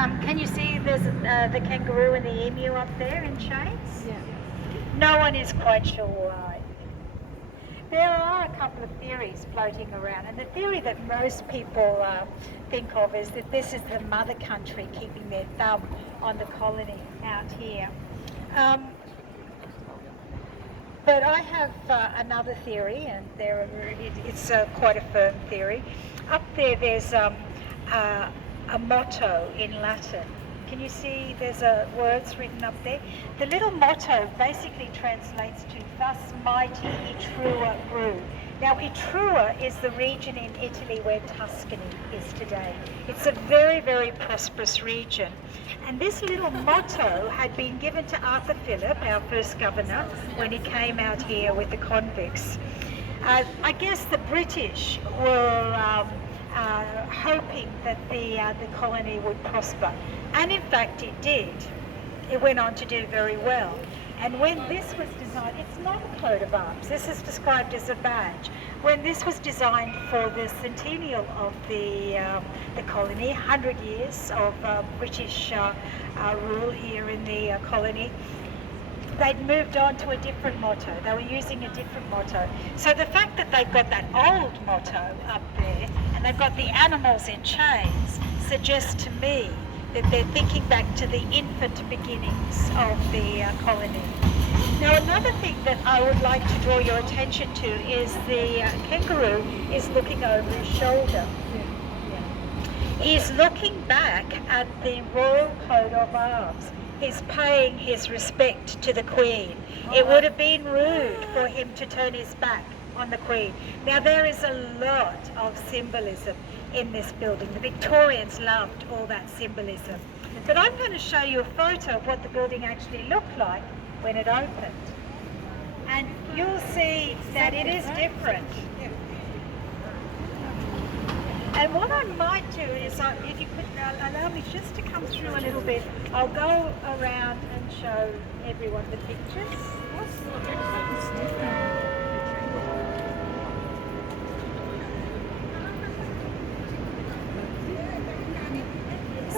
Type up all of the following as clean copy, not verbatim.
Can you see there's the kangaroo and the emu up there in chains? Yeah. No one is quite sure why. There are a couple of theories floating around, and the theory that most people think of is that this is the mother country keeping their thumb on the colony out here. But I have another theory, and it's quite a firm theory. Up there, there's a motto in Latin. Can you see there's words written up there? The little motto basically translates to "Thus mighty Etrua grew." Now, Etrua is the region in Italy where Tuscany is today. It's a very, very prosperous region. And this little motto had been given to Arthur Phillip, our first governor, when he came out here with the convicts. I guess the British were hoping that the colony would prosper. And in fact it did. It went on to do very well. And when this was designed, it's not a coat of arms, this is described as a badge. When this was designed for the centennial of the colony, 100 years of British rule here in the colony, they'd moved on to a different motto. They were using a different motto. So the fact that they've got that old motto up there and they've got the animals in chains suggests to me that they're thinking back to the infant beginnings of the colony. Now, another thing that I would like to draw your attention to is the kangaroo is looking over his shoulder. He's looking back at the royal coat of arms. He's paying his respect to the Queen. It would have been rude for him to turn his back on the Queen. Now, there is a lot of symbolism in this building. The Victorians loved all that symbolism. But I'm going to show you a photo of what the building actually looked like when it opened. And you'll see that it is different. And what I might do is, if you could allow me just to come through a little bit, I'll go around and show everyone the pictures.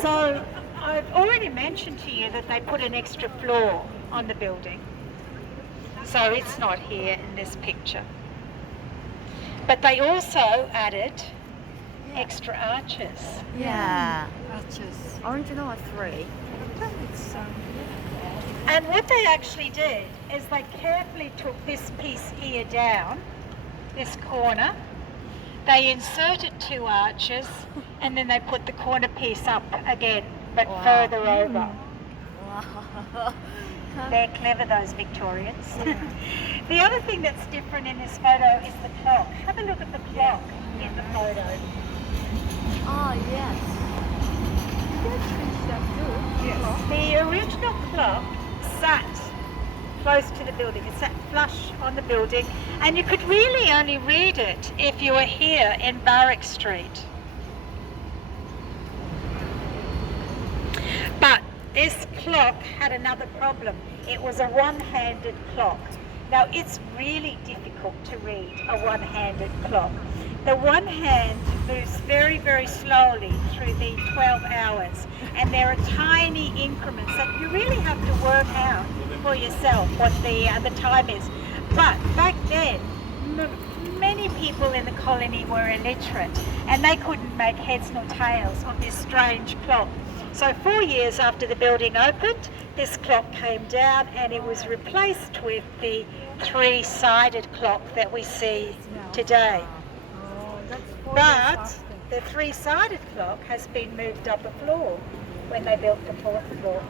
So I've already mentioned to you that they put an extra floor on the building. So it's not here in this picture. But they also added extra arches. Yeah, arches. Original are 3. And what they actually did is they carefully took this piece here down, this corner. They inserted 2 arches and then they put the corner piece up again, but further over. Wow. They're clever, those Victorians. The other thing that's different in this photo is the clock. Have a look at the clock in the photo. Oh, yes. Yes. The original clock sat close to the building. It sat flush on the building, and you could really only read it if you were here in Barrack Street. But this clock had another problem. It was a one-handed clock. Now, it's really difficult to read a one-handed clock. The one hand moves very, very slowly through the 12 hours, and there are tiny increments that you really have to work out for yourself what the time is. But back then, many people in the colony were illiterate, and they couldn't make heads nor tails of this strange clock. So 4 years after the building opened, this clock came down and it was replaced with the 3-sided clock that we see today. But the 3-sided clock has been moved up a floor when they built the 4th floor.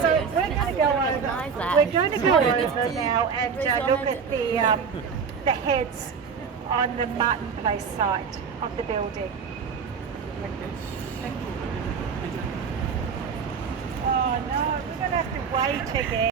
So we're going to go over now and look at the heads on the Martin Place site of the building. Oh no, we're going to have to wait again.